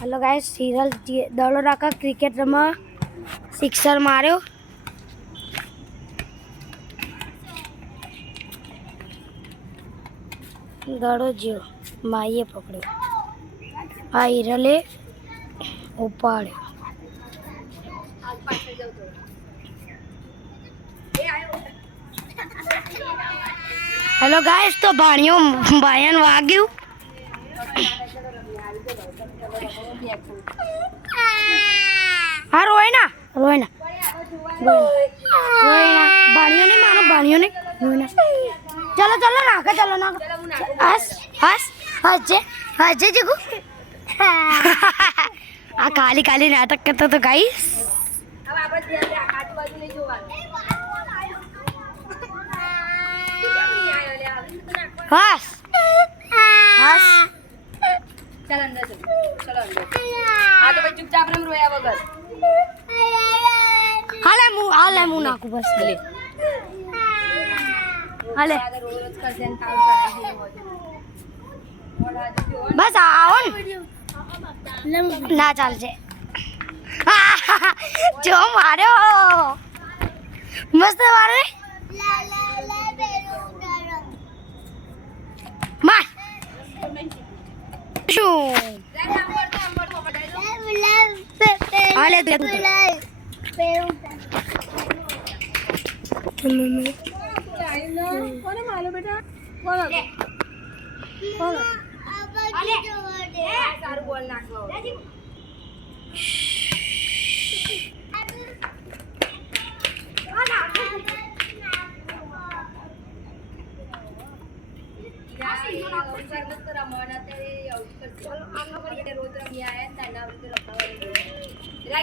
Hello guys sural Daro राका cricket में sixer मार्यो Daro जो माईए पकड़ो आ हिरले उपाड़्यो। हेलो गाइस तो भाणियों भायन वाग्यू हाँ रोएना रोएना रोएना भाणियों नहीं मानो भाणियों नहीं रोएना। चलो चलो नाका चलो नाका हस हस हस जे जगू आ काली काली नाटक करता तो गाइस हस हस चल अंदर चलो अंदर आ तो भाई चुपचाप रम रोया वगर हाले मुंह नाकू बस ले हाले रोज कर देन काम कराई बस आओ ना चल जे जो मारो मस्त मारे मार शू हाले दे કોને માલો બેટા બોલો બોલો સારું બોલ નાખો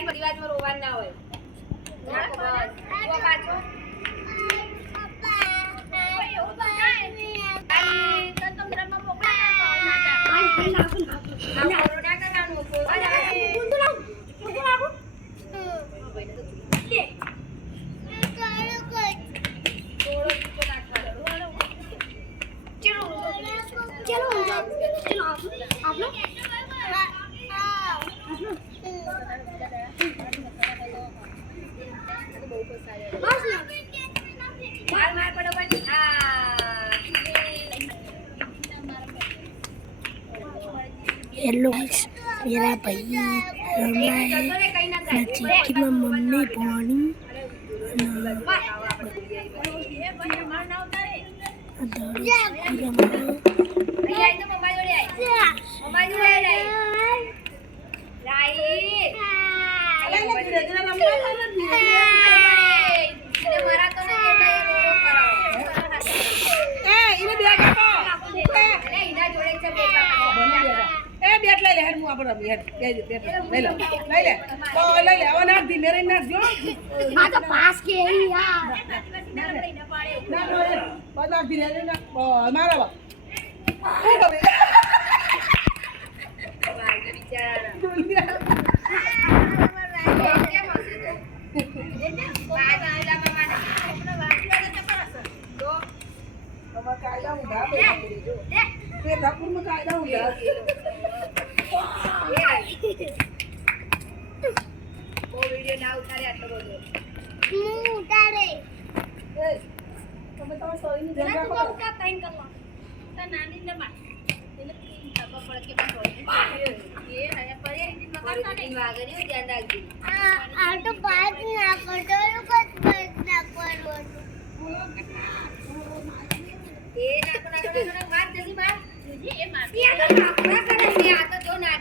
પરિવારમાં રોવાનું ના હોય हेलो मेरा भाई चिक्की में मम्मी पानी पास के वीडियो ना उतारे आटलो बोलो मुंह उतारे ए તમે તો સોરી ની જગ્યા પર ઉતા તાઈન કરલો તો નાની ને માં એને ખબર પડે કે બસ એ હયા પર એ રીત મકાતા નહીં વાગરી ધ્યાન રાખજો આ તો બાત ના કરતો કત બાત ના કરો એ ના વાત જલ્દી બાર એ માર આ તો જો ના